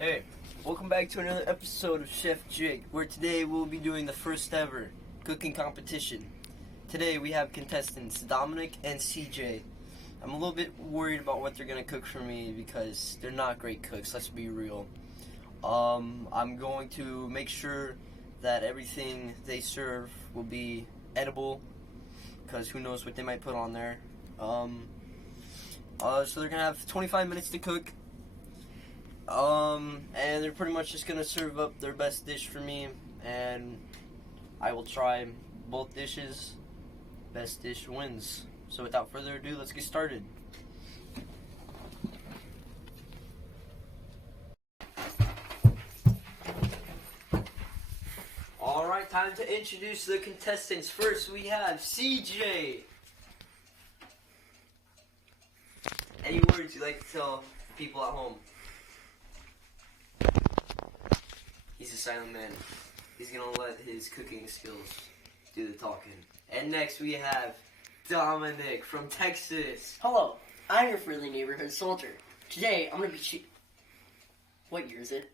Hey, welcome back to another episode of Chef Jake, where today we'll be doing the first ever cooking competition. Today we have contestants Dominic and CJ. I'm a little bit worried about what they're going to cook for me because they're not great cooks, let's be real. I'm going to make sure that everything they serve will be edible, because who knows what they might put on there. So they're going to have 25 minutes to cook. And they're pretty much just gonna serve up their best dish for me, and I will try both dishes. Best dish wins. So without further ado, let's get started. Alright, time to introduce the contestants. First we have CJ. Any words you'd like to tell people at home? He's a silent man. He's gonna let his cooking skills do the talking. And next we have Dominic from Texas. Hello, I'm your friendly neighborhood soldier. Today, I'm gonna be What year is it?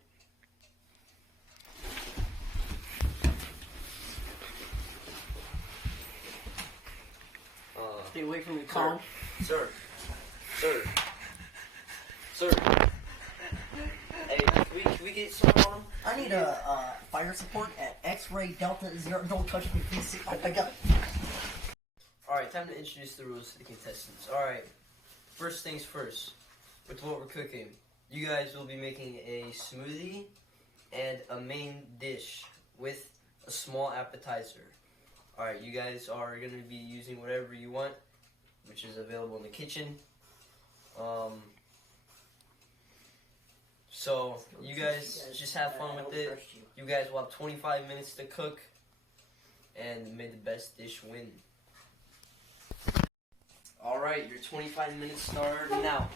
Stay away from me, Colin. Sir. Hey, can we get someone on him? I need a fire support at X-Ray Delta Zero. Don't touch me, please. I got it. Alright, time to introduce the rules to the contestants. Alright, first things first. With what we're cooking, you guys will be making a smoothie and a main dish with a small appetizer. Alright, you guys are going to be using whatever you want, which is available in the kitchen. So, you guys just have fun with it. You guys will have 25 minutes to cook, and may the best dish win. Alright, your 25 minutes start now.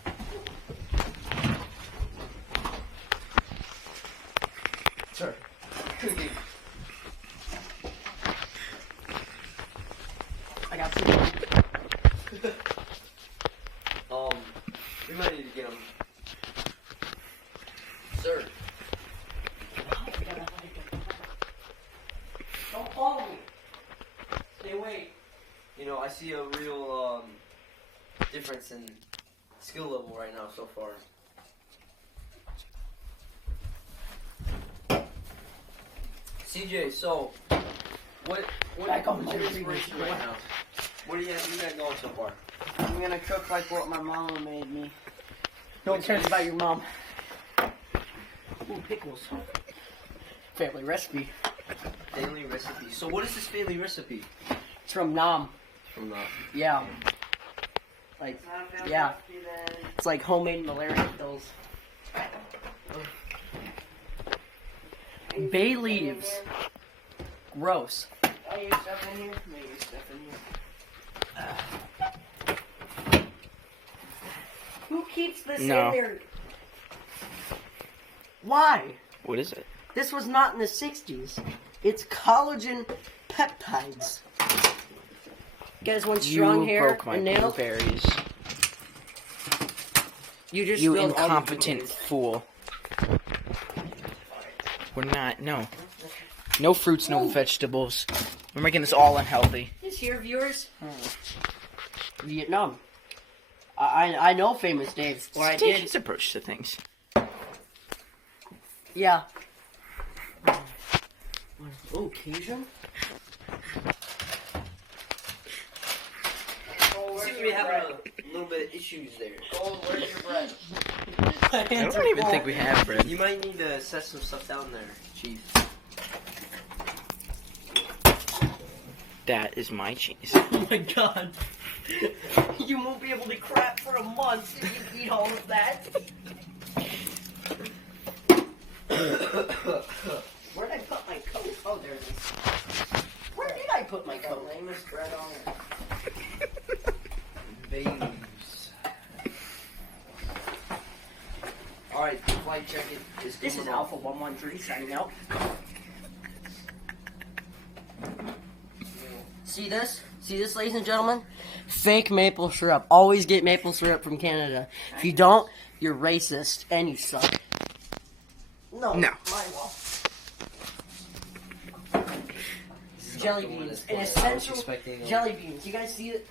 Sir, cooking. I got two. We might need to get him. Sir. Don't follow me. Stay away. You know, I see a real difference in skill level right now so far. CJ, so what Back on what's your my inspiration right now? What do you got going so far? I'm gonna cook like what my mama made me. Don't care about your mom. Ooh, pickles. Family recipe. Family recipe. So what is this family recipe? It's from Nam. From Yeah. Like, yeah. It's like homemade malaria pills. Bay leaves. Gross. Oh, you stuff in here? No, you stuff in here. Who keeps this No. in there? Why? What is it? This was not in the 60s. It's collagen peptides. You guys want strong hair broke my and nails? blueberries. You just You spilled all your incompetent blueberries. fool. We're not. No. No fruits, no vegetables. We're making this all unhealthy. This here, viewers? Vietnam. I know Famous Dave. Or I Take did. his approach to things. Yeah. Oh, Cajun? Seems to be having a little bit of issues there. Where's your bread? I don't even think we have bread. You might need to set some stuff down there, Chief. That is my cheese. Oh my god. You won't be able to crap for a month if you eat all of that. Where did I put my coat? Oh, there it is. Where did I put my coat? Lamest bread on it. Babes. Alright, flight check it. This is Alpha 113 signing out. See this? See this, ladies and gentlemen? Fake maple syrup. Always get maple syrup from Canada. If you don't, you're racist and you suck. No. No. My wall. Jelly beans. An essential jelly beans. You guys see it?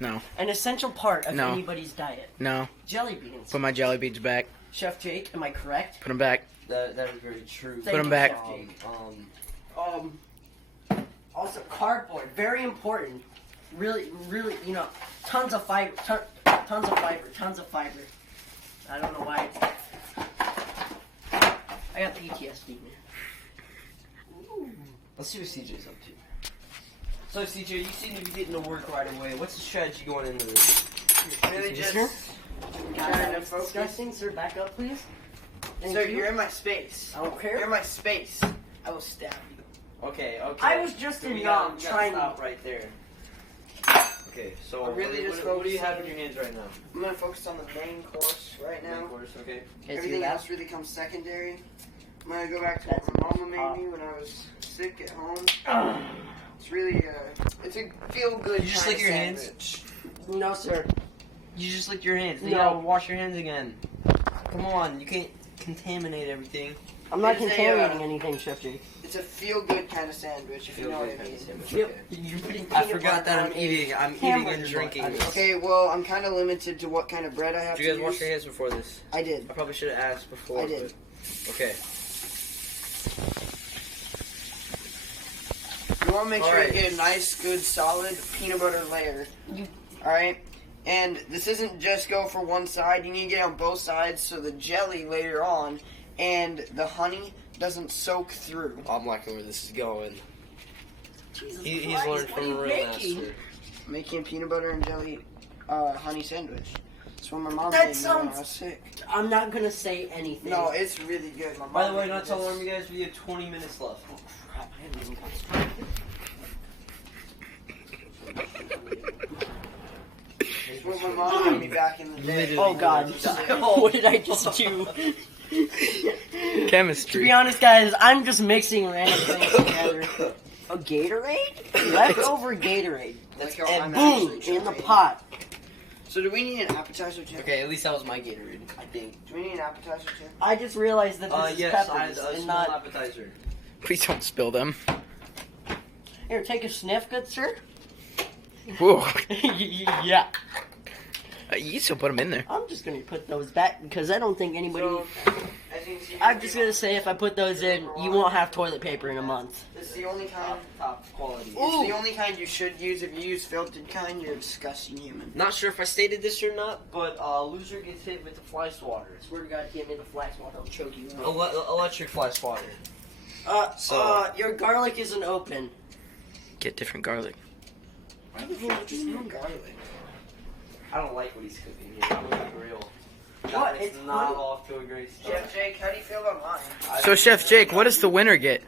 No. An essential part of No. anybody's diet. No. Jelly beans. Put my jelly beans back. Chef Jake, am I correct? Put them back. That is very true. Thank them you, back. Chef Jake. Um, Also cardboard, very important. Really, tons of fiber, tons of fiber. I don't know why. I got PTSD. let's see what CJ's up to. So CJ, you seem to be getting to work right away. What's the strategy going into this? Really just Sir? trying to focus. Disgusting, sir. Back up, please. Thank Sir, you. you're in my space. I don't You're in care. my space. I will stab you. Okay. I was just So in we gotta trying to. stop right there. Okay, so I'm really just what do you focusing. have in your hands right now? I'm gonna focus on the main course right now. Main course, okay. Everything else really comes secondary. I'm gonna go back to what my mama made me when I was sick at home. It's really it's a feel good. You just lick your hands? No, sir. You just lick your hands. You No. gotta wash your hands again. Come on, you can't contaminate everything. I'm not It is a, contaminating anything, Chef Jake. It's a feel good kind of sandwich, if you know what I mean. Yep. You're putting I peanut forgot butter that on I'm a eating. I'm eating hamburger and drinking. bun. This. Okay, well, I'm kind of limited to what kind of bread I have Did you to guys wash use. your hands before this? I did. I probably should have asked before. I did. but- Okay. You want to make sure Alright. you get a nice, good, solid peanut butter layer. Alright? And this isn't just go for one side. You need to get on both sides so the jelly later on and the honey doesn't soak through. I'm liking where this is going. Jesus He's Christ, learned what from are a you real making? master. Making a peanut butter and jelly honey sandwich. That's what my mom That made me when I sounds- was sick. I'm not gonna say anything. No, it's really good. My mom By the way, made not me to this. alarm you guys, we have 20 minutes left. Crap, I haven't even got started. It's what my mom made me back in the day. Literally. Oh God, what did I just do? To Chemistry. be honest, guys, I'm just mixing random things together. A Gatorade? Leftover Gatorade. That's how and I'm Boom! actually In the trained. pot. So do we need an appetizer too? Okay, at least that was my Gatorade, I think. Do we need an appetizer too? I just realized that this is Yes, I had peppers a and small not. appetizer. Please don't spill them. Here, take a sniff, good sir. Whoa. Yeah. You still put them in there. I'm just gonna put those back because I don't think anybody. So, as you can see, I'm just gonna say if I put those in, you won't have toilet paper in a month. It's the only kind. Top quality. It's the only kind you should use. If you use filtered kind, you're a disgusting human. Not sure if I stated this or not, but loser gets hit with the fly swatter. Swear to God, get me the fly swat, I'll choke you. Electric fly swatter. Your garlic isn't open. Get different garlic. Why the hell just no garlic? I don't like what he's cooking here. I'm gonna be real. What? It's It's not honey. off to a great start. Chef Jake, how do you feel about mine? So, Chef Jake, what does the winner get?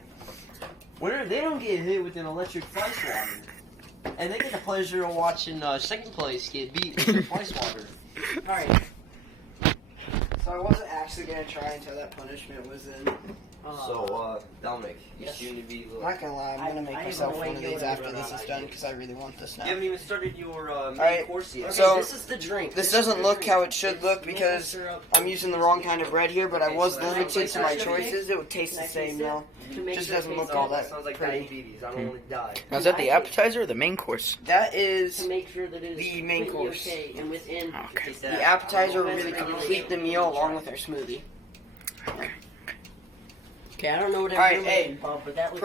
Winner, they don't get hit with an electric fly swatter. And they get the pleasure of watching second place get beat with their fly swatter. Alright. So I wasn't actually gonna try until that punishment was in. So, Dominic, you Yes. seem to be. I'm not gonna lie, I'm gonna make I myself have no one of idea these what after I'm this doing. is done because I really want this You now. haven't even started your main Alright, course yet. Okay, So- this is the drink. This is doesn't the look drink. how it should It's look maple because syrup. I'm using the wrong kind of bread here, but I Okay, was so limited like to my that, choices. It would taste Can I the same taste it? now. To make Just sure it doesn't tastes look all good. that sounds like pretty. diabetes. I don't want to die. Now, is that the appetizer or the main course? That is To make sure that it is The main completely course. okay and within. Okay. the appetizer will really complete the meal along with our smoothie. Okay, I don't know what Alright, I'm hey, doing, Bob, but that looks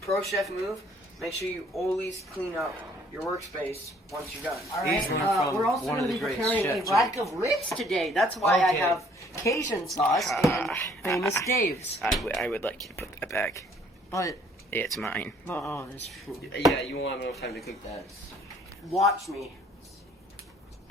Pro chef move. Make sure you always clean up your workspace once you're done. Alright, These learned from we're also one of going to the be greats, preparing Chef a Jake. rack of ribs today. That's why I Okay. have Cajun sauce and Famous Dave's. I would like you to put that back. But, It's mine. oh, that's true. Yeah, you won't have enough time to cook that. Watch me.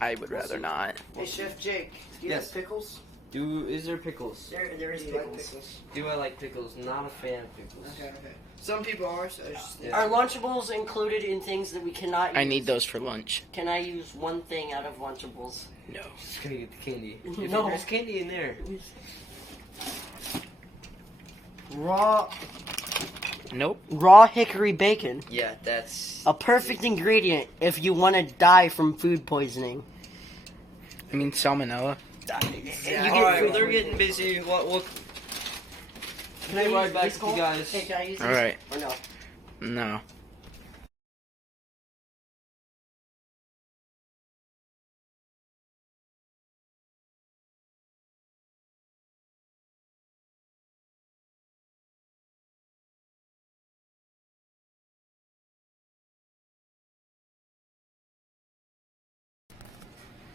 I would rather not. Hey, Chef Jake, do you Yes. like pickles? Is there pickles? There is Do you like pickles. pickles? Do I like pickles? Not a fan of pickles. Okay. Some people are, so just, Yeah. Are Lunchables included in things that we cannot use? I need those for lunch. Can I use one thing out of Lunchables? No. Just gonna get the candy. If No. There's candy in there. Raw hickory bacon. Yeah, that's. A perfect ingredient if you want to die from food poisoning. I mean salmonella. get Alright, food. they're getting busy. What? Can I Get right use back this to call? you guys. Hey, can I use this? Alright. Or no? No.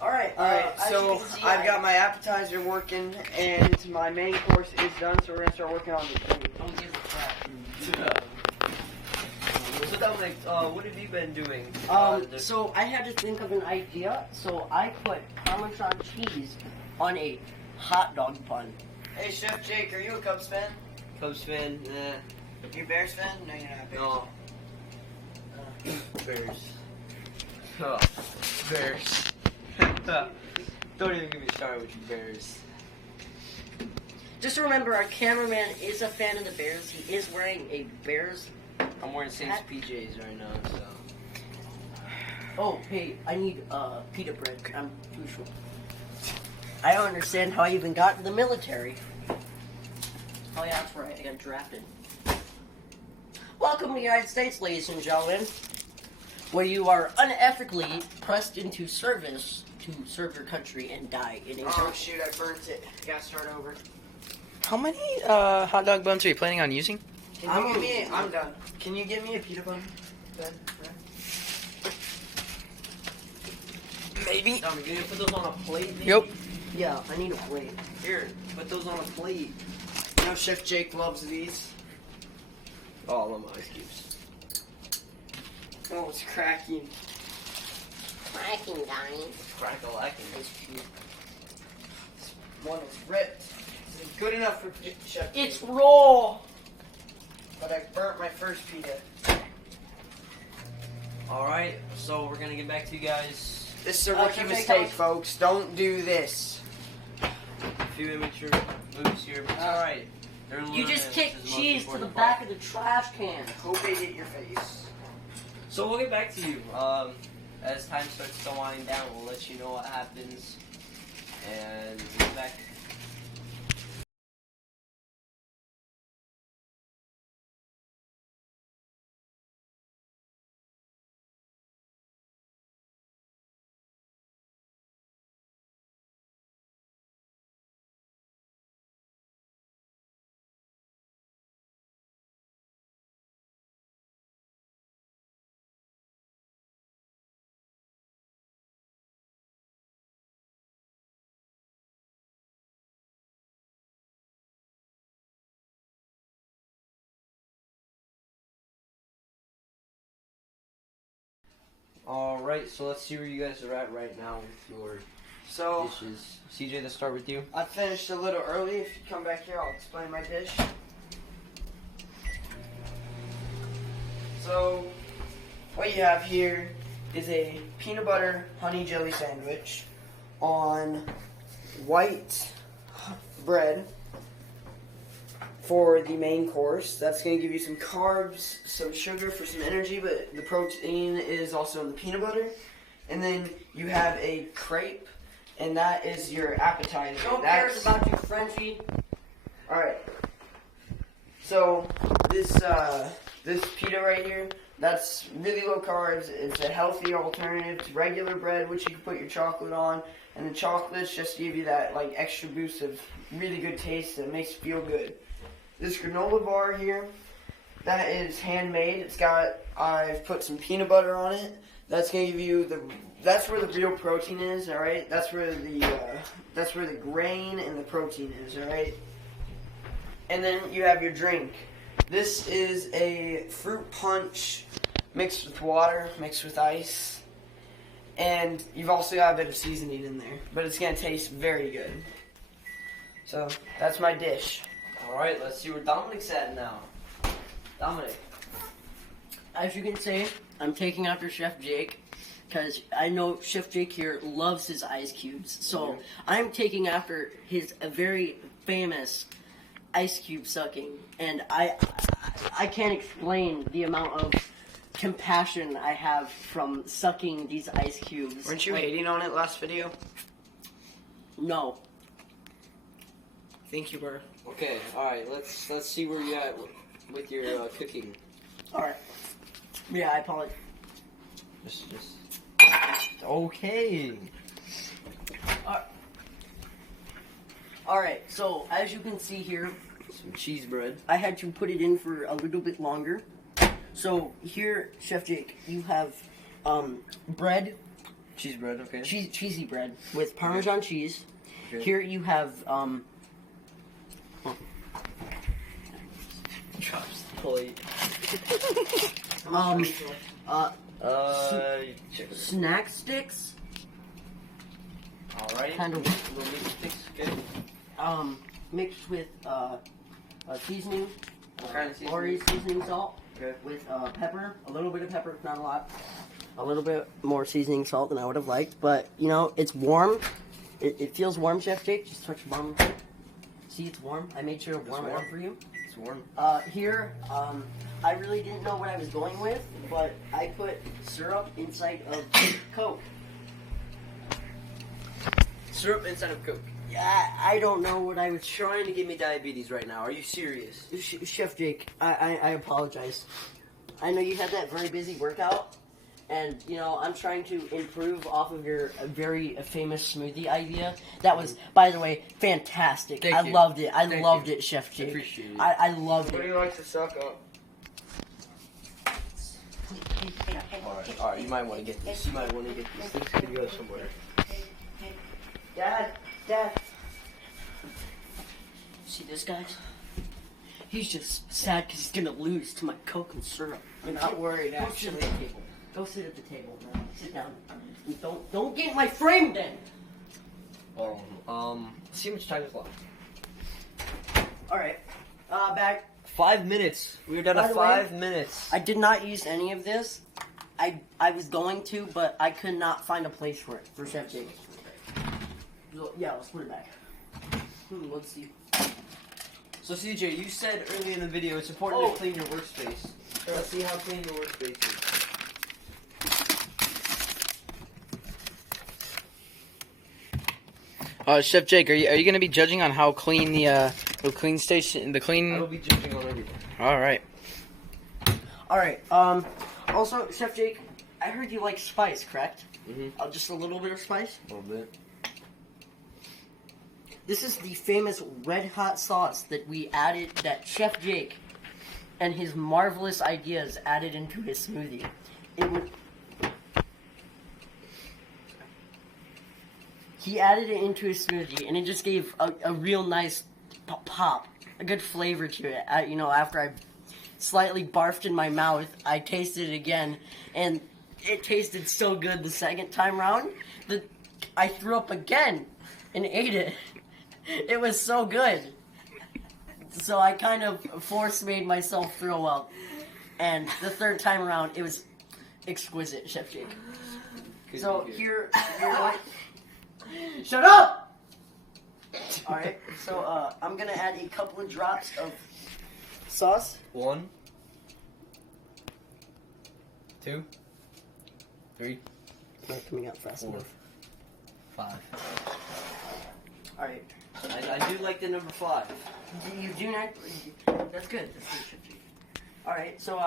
Alright, Alright, as so you can see, I've got my appetizer working, and my main course is done, so we're gonna start working on the drink. Don't give a crap. So Dominic, what have you been doing? So I had to think of an idea, so I put Parmesan cheese on a hot dog bun. Hey, Chef Jake, are you a Cubs fan? Cubs fan? Nah. You Bears fan? No, you're not. No. Bears. Oh, Bears. Don't even get me started with you Bears. Just remember, our cameraman is a fan of the Bears. He is wearing a Bears. I'm wearing Saints PJs right now, so. Oh, hey, I need pita bread. I'm too short. I don't understand how I even got to the military. Oh yeah, that's right. I got drafted. Welcome to the United States, ladies and gentlemen, where you are unethically pressed into service to serve your country and die in a Oh shoot, I burnt it. Gotta start over. How many hot dog buns are you planning on using? Can you give me? I'm done. Can you give me a pita bun? Ben? Maybe. Dominic, you gonna put those on a plate? Maybe? Yep. Yeah, I need a plate. Here, put those on a plate. You know Chef Jake loves these. Oh, I love my ice cubes. Oh, it's cracking. Cracking, Donnie. Crack-a-lacking. One is ripped. Is it good enough for Chef Jake? It's raw. But I burnt my first pita. Alright, so we're gonna get back to you guys. This is a Uh, rookie Chef Jake, mistake, how's- folks. Don't do this. A few immature moves here, but it's alright. They're You learning. just This kicked is the most cheese to the important back part. of the trash can. Hope they hit your face. So we'll get back to you. As time starts to wind down, we'll let you know what happens. And we'll get back. Alright, so let's see where you guys are at right now with your So, dishes. CJ, let's start with you. I finished a little early. If you come back here, I'll explain my dish. So, what you have here is a peanut butter honey jelly sandwich on white bread for the main course. That's going to give you some carbs, some sugar for some energy, but the protein is also in the peanut butter. And then you have a crepe, and that is your appetizer. No one cares about you, Frenchie. Alright. So this pita right here, that's really low carbs. It's a healthy alternative to regular bread, which you can put your chocolate on. And the chocolates just give you that like extra boost of really good taste that makes you feel good. This granola bar here, that is handmade. I've put some peanut butter on it. That's gonna give you that's where the real protein is, alright? That's where the grain and the protein is, alright? And then you have your drink. This is a fruit punch mixed with water, mixed with ice. And you've also got a bit of seasoning in there, but it's gonna taste very good. So that's my dish. Alright, let's see where Dominic's at now. Dominic. As you can see, I'm taking after Chef Jake because I know Chef Jake here loves his ice cubes. So I'm taking after his very famous ice cube sucking, and I can't explain the amount of compassion I have from sucking these ice cubes. Weren't you Like, hating on it last video? No. Think you were. Okay, alright, let's see where you're at with your cooking. Alright. Yeah, I apologize. Just. Okay. Alright, so as you can see here, Some cheese bread. I had to put it in for a little bit longer. So here, Chef Jake, you have bread, Cheese bread, okay. cheesy bread with Parmesan cheese. Okay. Here you have Chops plate. Check it. snack sticks, Alright. kind of Little meat sticks, okay. mixed with seasoning, What kind of seasoning? Lori's seasoning salt. Okay. With pepper, a little bit of pepper, not a lot. A little bit more seasoning salt than I would have liked, but you know, it's warm. It feels warm, Chef Jake. Just touch warm. See, it's warm. I made sure to warm it up for you. It's warm. Here, I really didn't know what I was going with, but I put syrup inside of Coke. Syrup inside of Coke. Yeah, I don't know what I was Trying to give me diabetes right now. Are you serious? Chef Jake, I apologize. I know you had that very busy workout, and you know I'm trying to improve off of your very famous smoothie idea. That was, by the way, fantastic. Thank I you. loved it. I Thank loved you. it, Chef Jake. Appreciate it. I loved What do it. you like to suck up? Alright, you might want to get this. You might want to get this. This could go somewhere. Dad. See this, guys? He's just sad because he's gonna lose to my Coke and syrup. I'm not worried, Go sit at actually. the table. Go sit at the table now. Sit down. And don't get in my frame then. Oh, see how much time is left. All right. Back. 5 minutes. We're down By to the way, 5 minutes. I did not use any of this. I was going to, but I could not find a place for it for Chef Jake. So, yeah, let's put it back. Let's see. So CJ, you said earlier in the video it's important to clean your workspace. Let's see how clean your workspace is. Chef Jake, are you going to be judging on how clean the clean station, the I clean? will be judging on everything. All right. All right. Also, Chef Jake, I heard you like spice, correct? Mm-hmm. Just a little bit of spice. A little bit. This is the famous red hot sauce that we added, that Chef Jake and his marvelous ideas added into his smoothie. He added it into his smoothie, and it just gave a real nice pop, a good flavor to it. After I slightly barfed in my mouth, I tasted it again, and it tasted so good the second time round that I threw up again and ate it. It was so good. So I kind of made myself throw up. And the third time around, it was exquisite, Chef Jake. So here shut up! Alright, so I'm gonna add a couple of drops of sauce. 1, 2, 3, Not coming out fast 4, enough. 5. Alright. I do like the number 5. You do not. That's good. That's good, Chef Jake. Alright, so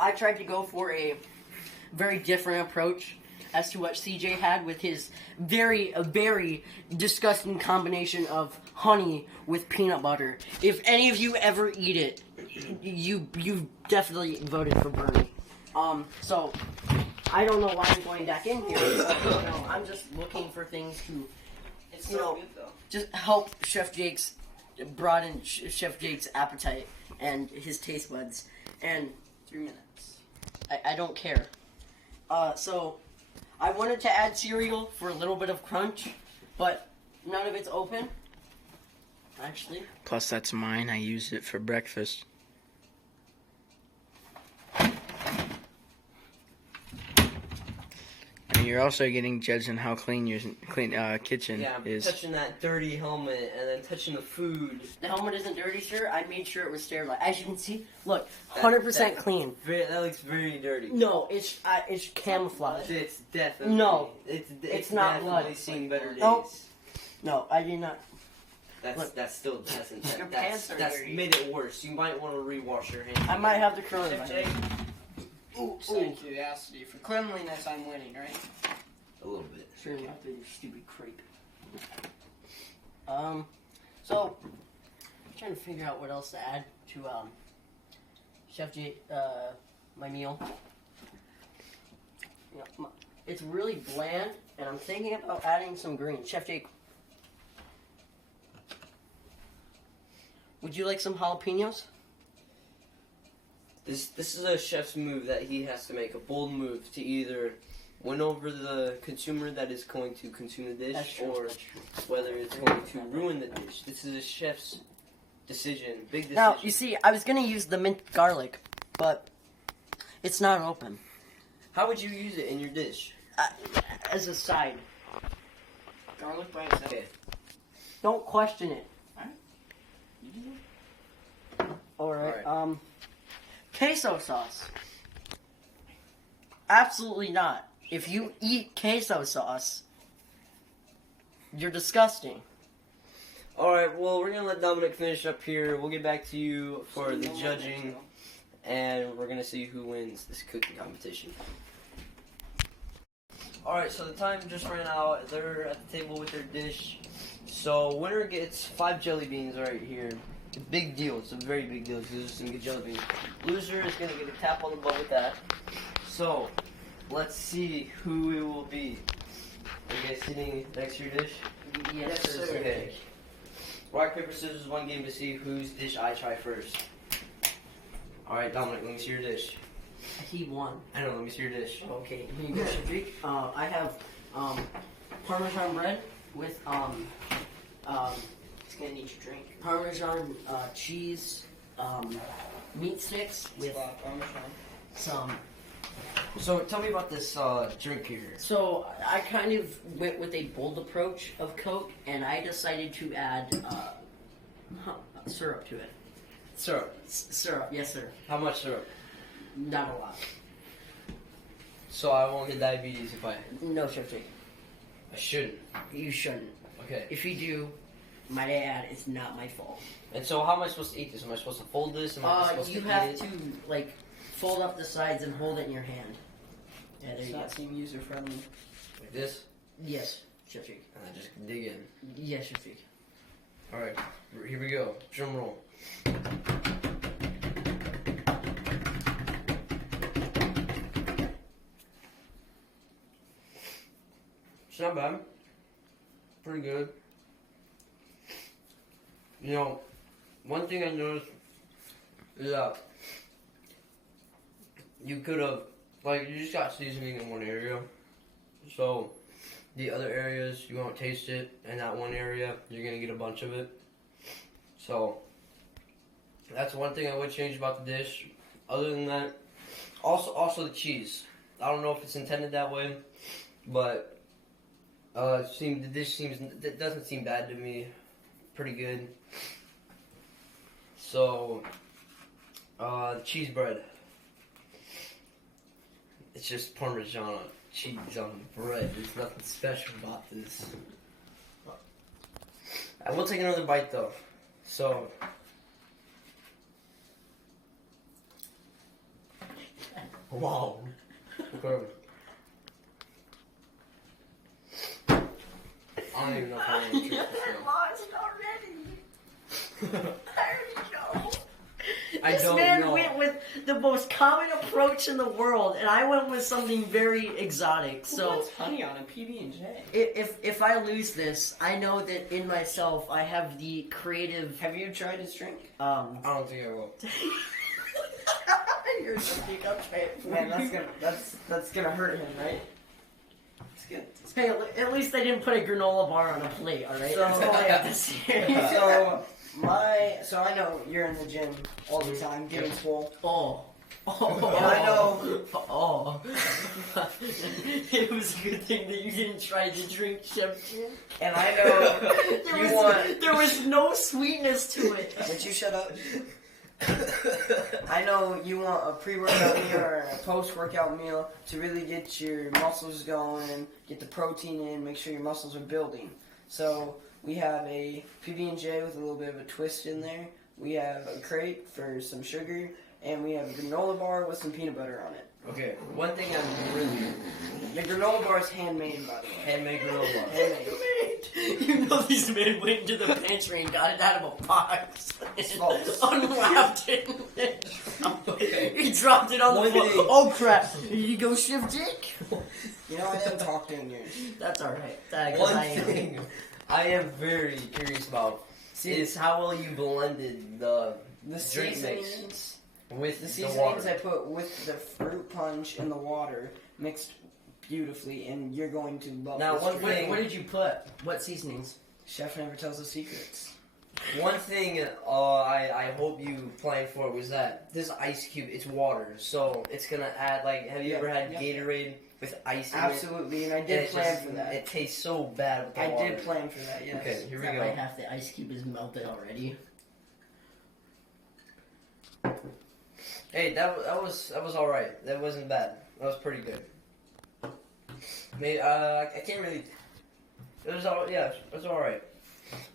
I tried to go for a very different approach as to what CJ had with his very disgusting combination of honey with peanut butter. If any of you ever eat it, you definitely voted for Bernie. So I don't know why I'm going back in here. But, I'm just looking for things to, It's so good though. just help Chef Jake's broaden Chef Jake's appetite and his taste buds. And 3 minutes. I don't care. So I wanted to add cereal for a little bit of crunch, but none of it's open. Actually, Plus, that's mine. I use it for breakfast. And you're also getting judged on how clean your kitchen Yeah, is. touching that dirty helmet and then touching the food. The helmet isn't dirty, sir. I made sure it was sterilized. As you can see, look, That- 100% that- clean. That looks very dirty. No, it's camouflage. It's definitely No, it's not definitely blood. seen better days. Nope. No, I did not. That's still hasn't. Your That's pants are dirty. made it worse. You might want to rewash your hands. I might have the Chef coronavirus. Jake, just out of curiosity, for cleanliness, I'm winning, right? A little bit. Sure enough, you stupid creep. So, I'm trying to figure out what else to add to, Chef J, my meal. You know, it's really bland, and I'm thinking about adding some greens. Chef Jake, would you like some jalapenos? This is a chef's move that he has to make, a bold move to either win over the consumer that is going to consume the dish, That's true, or that's true. whether it's going to ruin the dish. This is a chef's decision, big decision. Now, you see, I was gonna use the mint garlic, but it's not open. How would you use it in your dish? As a side. Garlic by itself. Okay. Don't question it. You do that? Alright, Alright. Queso sauce. Absolutely not. If you eat queso sauce, you're disgusting. Alright, well, we're going to let Dominic finish up here. We'll get back to you for the judging, and we're going to see who wins this cooking competition. Alright, so the time just ran out. They're at the table with their dish. So, winner gets 5 jelly beans right here. It's a big deal. It's a very big deal because there's some good jelly beans. Loser is going to get a tap on the butt with that. So, let's see who it will be. Are you guys sitting next to your dish? Yes, sir. Okay. Rock, paper, scissors, one game to see whose dish I try first. Alright, Dominic, let me see your dish. He won. I know, let me see your dish. Okay, here you go, Chef Jake. I have Parmesan bread with It's gonna need your drink. Parmesan cheese, meat sticks with Parmesan. some. So, tell me about this drink here. So I kind of went with a bold approach of Coke, and I decided to add syrup to it. Syrup. Syrup, yes sir. How much syrup? Not a lot. So, I won't get diabetes if I No, Chef Jake. shouldn't. You shouldn't. Okay. If you do, might I add, it's not my fault. And so, how am I supposed to eat this? Am I supposed to fold this? Am I supposed You to have eat it? to like fold up the sides and hold it in your hand. Yeah, there Does you go. not seem user friendly. Like this? Yes, Chef Jake. And I just dig in. Yes, Chef Jake. Alright, here we go. Drum roll. It's not bad. Pretty good. You know, one thing I noticed is that you could have, like, you just got seasoning in one area. So, the other areas, you won't taste it. And that one area, you're going to get a bunch of it. So, that's one thing I would change about the dish. Other than that, also the cheese. I don't know if it's intended that way, but the dish it doesn't seem bad to me. Pretty good. So, cheese bread. It's just Parmesan cheese on bread. There's nothing special about this. I will take another bite though. So. Wow. Okay. I don't even know if I want to treat this lost already. I already know. I This don't man know. went with the most common approach in the world, and I went with something very exotic. So What's honey on a PB&J? if I lose this, I know that in myself I have the creative. Have you tried his drink? I don't think I will. You're something up, Man, that's gonna hurt him, right? It's good. Hey, at least they didn't put a granola bar on a plate, alright? So- That's all I have to say. So I know you're in the gym all the time, getting swole. Oh, Oh, And I know. Oh. It was a good thing that you didn't try to drink Chef Jig. And I know There was no sweetness to it. Would you shut up? I know you want a pre-workout meal or a post-workout meal to really get your muscles going, get the protein in, make sure your muscles are building. So we have a PB&J with a little bit of a twist in there. We have a crate for some sugar, and we have a granola bar with some peanut butter on it. Okay, one thing I'm really The granola bar is handmade, by the way. handmade granola bar. Handmade. You know this man went into the pantry and got it out of a box. It's false. Unwrapped it. Okay. He dropped it on the One floor. thing- Oh crap! Did you go Chef Jig? You know, I didn't talk during yours. That's alright. One thing I am very curious about is how well you blended the The drink mix seasonings. with The the seasonings I water. put with the fruit punch and the water mixed beautifully, and you're going to love Now, this one drink. thing- What did you put? What seasonings? Chef never tells the secrets. One thing I hope you planned for was that this ice cube, it's water, so it's gonna add like. Have you Yeah, ever had yeah. Gatorade with ice in it? Absolutely, and I And did it's plan just- for that. It tastes so bad with the I water. did plan for that, yes. Okay, here we That go. might half the ice cube is melted already. Hey, that was all right. That wasn't bad. That was pretty good. Maybe I can't really. It was all yeah. It was all right.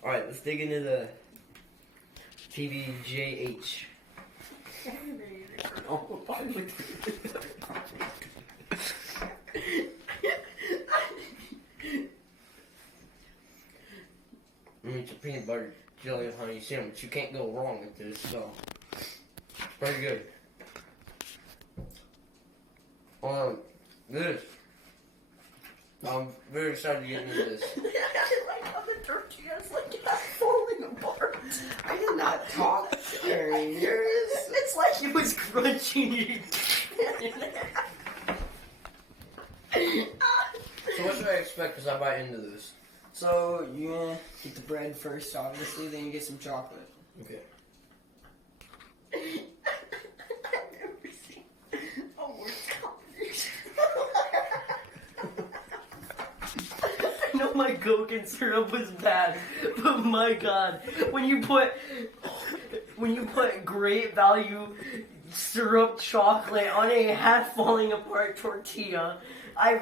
All right, let's dig into the PBJH. It's a peanut butter jelly and honey sandwich. You can't go wrong with this. So it's pretty good. This. I'm very excited to get into this. I like how the tortillas like falling apart. I did not talk during yours. It's like it was crunching. So what should I expect as I bite into this? So, you're gonna get the bread first, obviously, then you get some chocolate. Okay. I've never seen a worse combination. I know my Coke and syrup was bad, but my God, when you put great value syrup chocolate on a half falling apart tortilla, I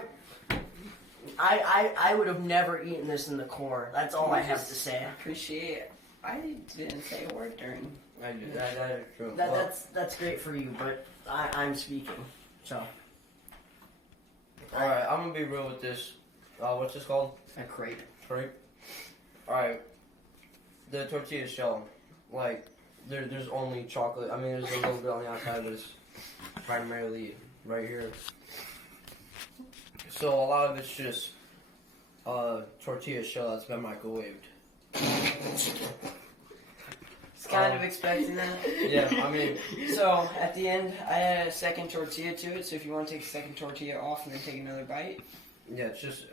would have never eaten this in the core. That's all I have to say. Appreciate it. I didn't say a word during. I do. That is true. That's great for you, but I'm speaking. So Alright, I'm gonna be real with this. What's this called? a crepe. Crepe? Alright. The tortilla shell. Like, there's only chocolate. I mean, there's a little bit on the outside, but it's primarily right here. So a lot of it's just tortilla shell that's been microwaved. It's kind of expecting that. Yeah, I mean, So, at the end, I added a second tortilla to it, so if you want to take a second tortilla off and then take another bite, yeah, it's just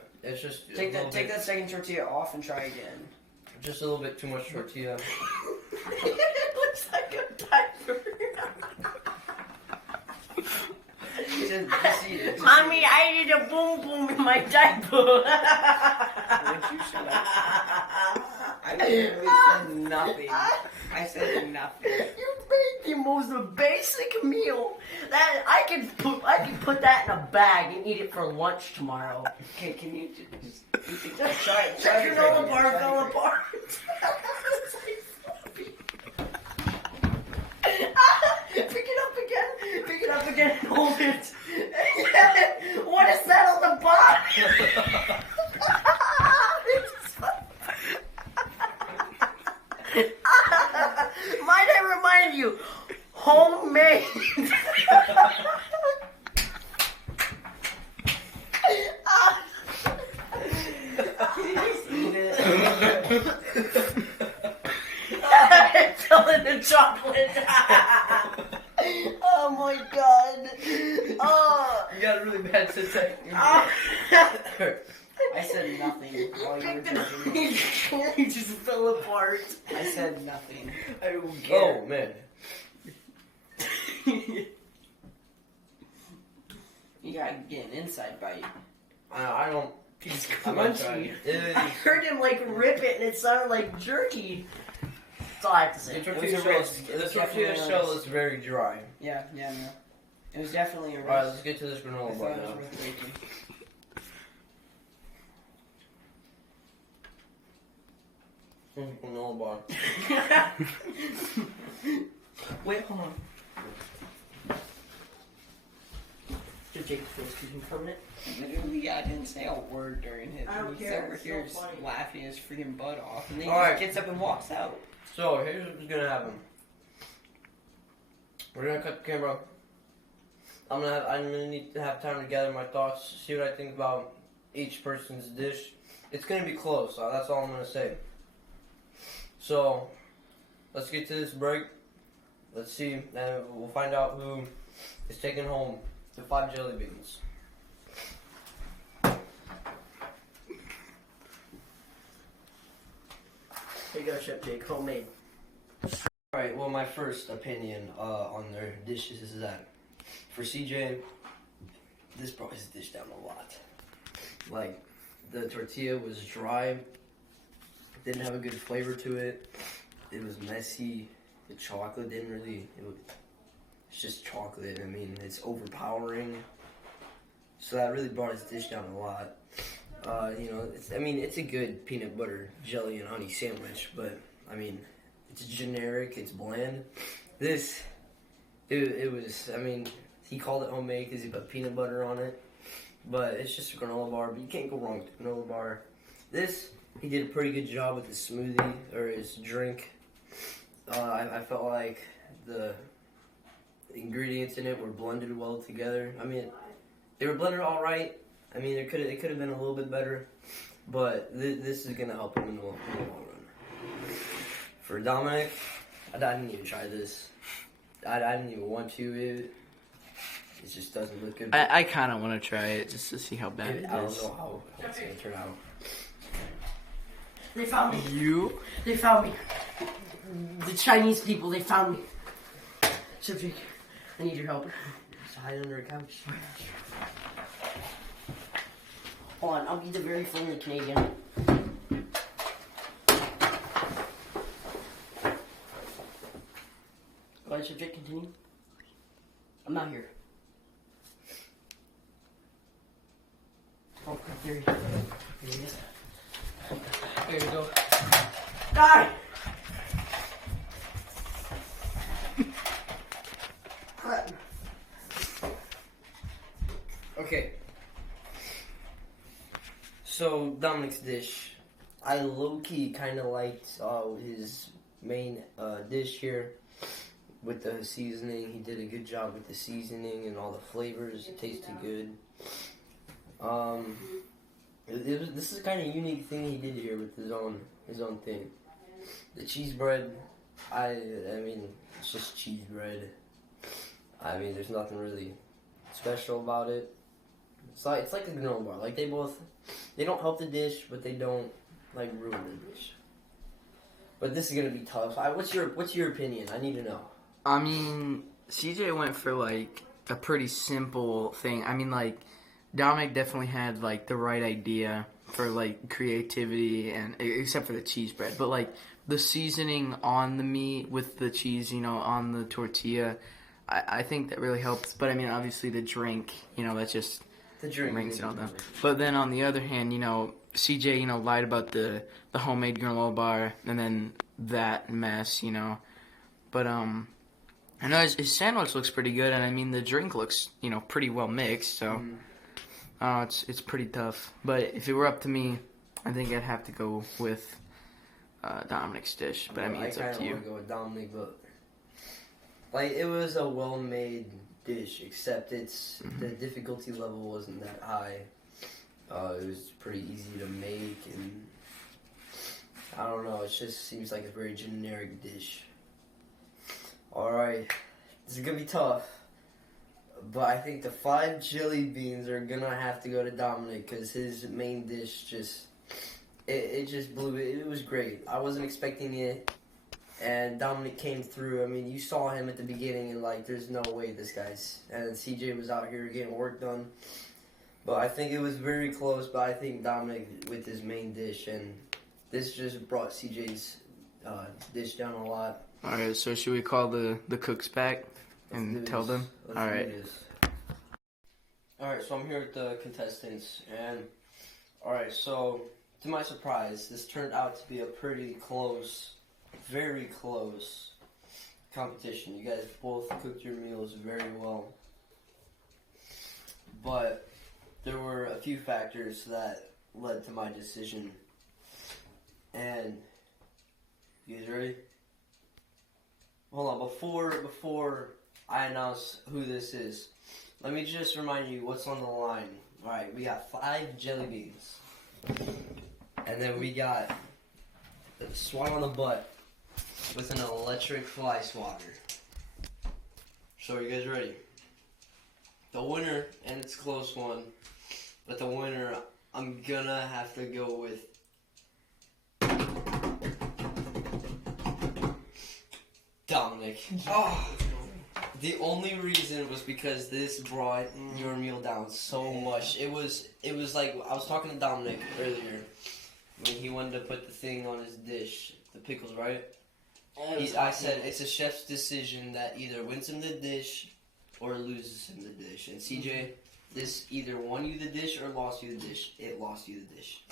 take that second tortilla off and try again. just a little bit too much tortilla. It looks like a diaper. Just eat it. Mommy, I need a boom boom in my diaper. Would you shut up? I literally said nothing. I said nothing. You made the most basic meal that I could put that in a bag and eat it for lunch tomorrow. Okay, can you just try it? Check your the little bar crepe fell again, try apart. Pick it up again. Pick it up again and hold it. What is that on the bottom? Might I remind you, homemade. Filling the chocolate. Oh my God. Oh. You got a really bad sense of I said nothing while you were drinking. He just fell apart. I said nothing. Oh man. You gotta get an inside bite. I don't. He's I'm not crunchy. trying. It is- I heard him like rip it, and it sounded like jerky. That's all I have to say. The It tortilla was a shell, risk. It the was tortilla definitely a shell risk. is very dry. Yeah, no. It was definitely a risk. Alright, let's get to this I granola thought bar it was now. worth taking. Granola bar. Wait, hold on. Did Jake feel speaking from it? Literally, I didn't say a word during his. I don't He's care, over it's here so just funny. laughing his freaking butt off, and then he Alright. just gets up and walks out. So, here's what's gonna happen. We're gonna cut the camera. I'm gonna need to have time to gather my thoughts, see what I think about each person's dish. It's gonna be close, that's all I'm gonna say. So, let's get to this break. Let's see, and we'll find out who is taking home the 5 jelly beans. Here you go, Chef Jake, homemade. Alright, well, my first opinion on their dishes is that for CJ, this brought his dish down a lot. Like, the tortilla was dry, didn't have a good flavor to it, it was messy, the chocolate didn't really, it's just chocolate, I mean, it's overpowering. So that really brought his dish down a lot. It's a good peanut butter, jelly, and honey sandwich, but, I mean, it's generic, it's bland. This, it was, he called it homemade because he put peanut butter on it, but it's just a granola bar, but you can't go wrong with a granola bar. This, he did a pretty good job with his smoothie, or his drink. I felt like the ingredients in it were blended well together. I mean, they were blended all right. I mean, it could have been a little bit better, but this is gonna help him in the long run. For Dominic, I didn't even try this. I didn't even want to. It just doesn't look good. I kind of want to try it just to see how bad it I don't is. know how it's gonna turn out. They found me. You? They found me. The Chinese people, they found me. Chef Jake, I need your help. Just hide under a couch. Hold on, I'll be the very friendly Canadian. Go ahead, Chef Jake, continue. I'm not here. Oh, there he is. There you go. Die! Crap. Okay. So Dominic's dish, I low-key kind of liked his main dish here with the seasoning. He did a good job with the seasoning and all the flavors. It tasted good. This is a kind of unique thing he did here with his own thing. The cheese bread, I mean, it's just cheese bread. I mean, there's nothing really special about it. It's like a granola bar. Like they don't help the dish, but they don't like ruin the dish. But this is gonna be tough. What's your opinion? I need to know. I mean, CJ went for like a pretty simple thing. I mean, like Dominic definitely had like the right idea for like creativity, and except for the cheese bread, but like the seasoning on the meat with the cheese, on the tortilla, I think that really helps. But I mean, obviously the drink, that just The drink brings it all down. But then on the other hand, CJ, lied about the homemade granola bar and then that mess, But I know his sandwich looks pretty good, and I mean the drink looks, pretty well mixed. So it's pretty tough. But if it were up to me, I think I'd have to go with Dominic's dish. But I mean, it's up to I you. want to go with Dominic, but like it was a well-made dish, except the difficulty level wasn't that high. It was pretty easy to make, and I don't know. It just seems like a very generic dish. All right, this is gonna be tough, but I think the 5 jelly beans are gonna have to go to Dominic because his main dish it just blew it. It was great. I wasn't expecting it and Dominic came through. I mean, you saw him at the beginning, and like, there's no way this guy's. And CJ was out here getting work done. But I think it was very close. But I think Dominic with his main dish, and this just brought CJ's dish down a lot. All right, so should we call the cooks back Let's do and tell this. them? Let's All do right. this. All right, so I'm here with the contestants, and all right, so to my surprise, this turned out to be a pretty close, very close competition. You guys both cooked your meals very well, but there were a few factors that led to my decision. And you guys ready? Hold on, before I announce who this is, let me just remind you what's on the line. Alright, we got 5 jelly beans. And then we got a swat on the butt with an electric fly swatter. So are you guys ready? The winner, and it's a close one, but the winner, I'm gonna have to go with Dominic. Oh, the only reason was because this brought your meal down so much. It was like, I was talking to Dominic earlier when he wanted to put the thing on his dish, the pickles, right? I said it's a chef's decision that either wins him the dish or loses him the dish. And CJ, this either won you the dish or lost you the dish. It lost you the dish.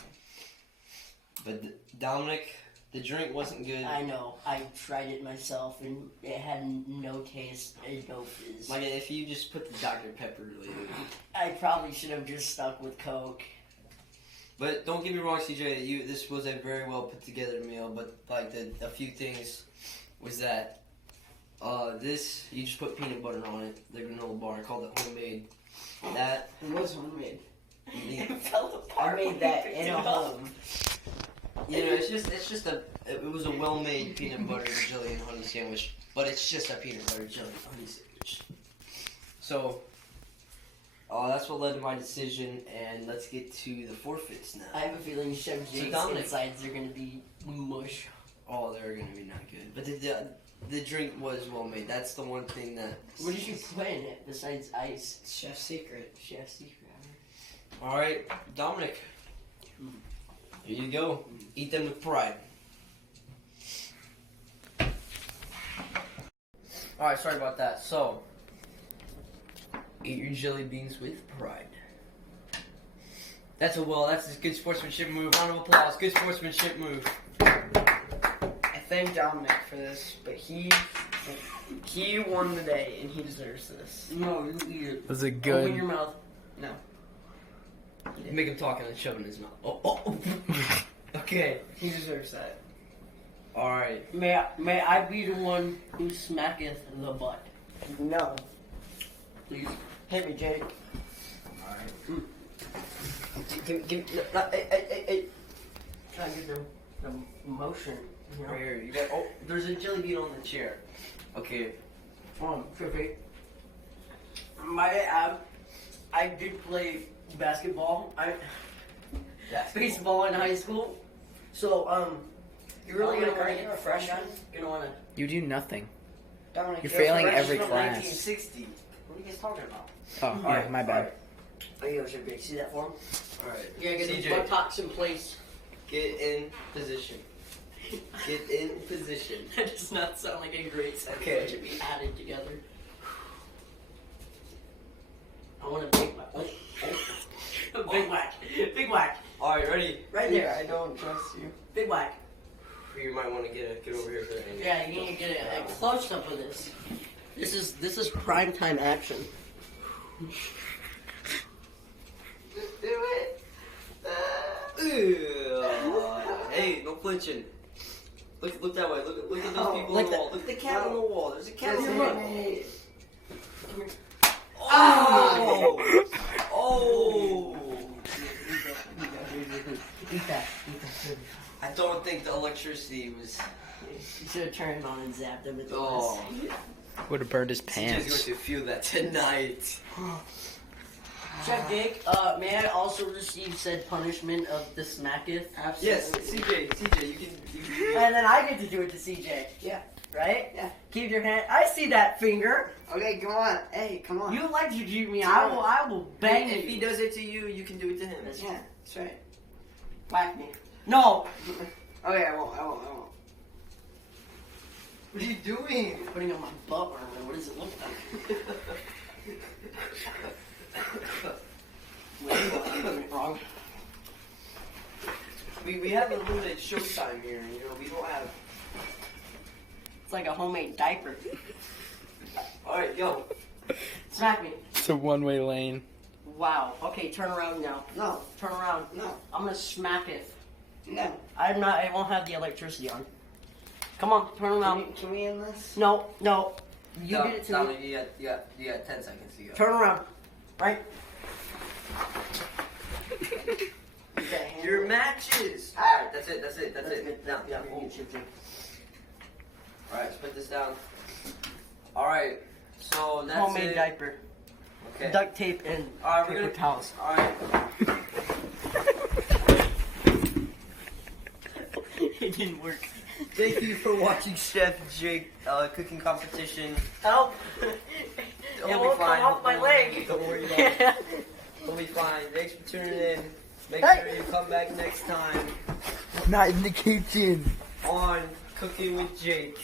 But Dominic, the drink wasn't good. I know. I tried it myself, and it had no taste and no fizz. Like, if you just put the Dr. Pepper, like, I probably should have just stuck with Coke. but don't get me wrong, CJ. This was a very well put together meal. But like a few things was that this you just put peanut butter on it. The granola bar, I called it homemade. That It was homemade. it fell apart. I made that in a home. You know, it was a well-made peanut butter jelly and honey sandwich, but it's just a peanut butter jelly and honey sandwich. So, that's what led to my decision, and let's get to the forfeits now. I have a feeling Chef Jake's Dominic. insides are going to be mush. Oh, they're gonna be not good, but the drink was well-made. That's the one thing that. What did you put in it besides ice? Chef's secret. Chef's secret. All right, Dominic. Here you go. Eat them with pride. Alright, sorry about that. So, eat your jelly beans with pride. That's a good sportsmanship move. Round of applause. Good sportsmanship move. I thank Dominic for this, but he won the day and he deserves this. No, you eat it. Was it Open good? your mouth. No. Make him talk and then shove it in his mouth. Oh. Okay. He deserves that. Alright. May I be the one who smacketh the butt? No. Please. Hit me, Jake. Alright. Hey. Try to get the motion. You know? Right here. You got. Oh, there's a jelly bean on the chair. Okay. Trippy. I did play basketball. Baseball in high school. So, you're really gonna want to get the freshman. You're gonna want to. You do nothing. Dominic, You're you have to failing register every in class. 1960. What are you guys talking about? Oh, yeah, Alright, my bad. Oh, you should be. See that form? Alright. You gotta get the CJ. buttocks in place. Get in position. Get in position. That does not sound like a great sentence. Okay. It should be added together. I want a big whack. A big whack. Big whack. Alright, ready? Right there. I don't trust you. Big whack. You might want to get over here for that. Yeah, you need to get a close up of this. This is prime time action. Do it. Hey, no flinching. Look that way. Look at those people like on the wall. Look at the cat on the wall. There's a cat on the Look. wall. Oh! Oh! Eat that. I don't think the electricity was. You should have turned on and zapped him with the Oh. Would have burned his He's pants. going to feel that tonight. Chef Jake, may I also receive said punishment of the smacketh? Yes, CJ, you can. And then I get to do it to CJ. Yeah. Right? Yeah. Keep your hand. I see that finger. Okay, come on. Hey, come on. You electrocute me. I will bang If you. he does it to you, you can do it to him. Yeah, that's right. Whack me. No. Okay, I won't. What are you doing? Putting on my butt armor. What does it look like? Wait, I'm doing it wrong. We have a limited showtime here. You know, we don't have. It's like a homemade diaper. All right, yo. Smack me. It's a one-way lane. Wow. Okay, turn around now. No, Turn around. no, I'm gonna smack it. no. I'm not. I won't have the electricity on. Come on, turn around. Can we end this? No. You No, did it to Dominic, me. you got 10 seconds to go. Turn around. Right. Your matches. Ah. All right, that's it. That's That's it. good. Now, Yeah. All right, let's put this down. All right, so that's Homemade it. diaper. Okay. Duct tape and All right, we're paper gonna. towels. All right. It didn't work. Thank you for watching Chef Jake cooking competition. Help! It'll It be won't fine. come off my leg. Don't worry about it. It'll be fine. Thanks for tuning in. Make Hey. sure you come back next time Not in the kitchen. on Cooking with Jake.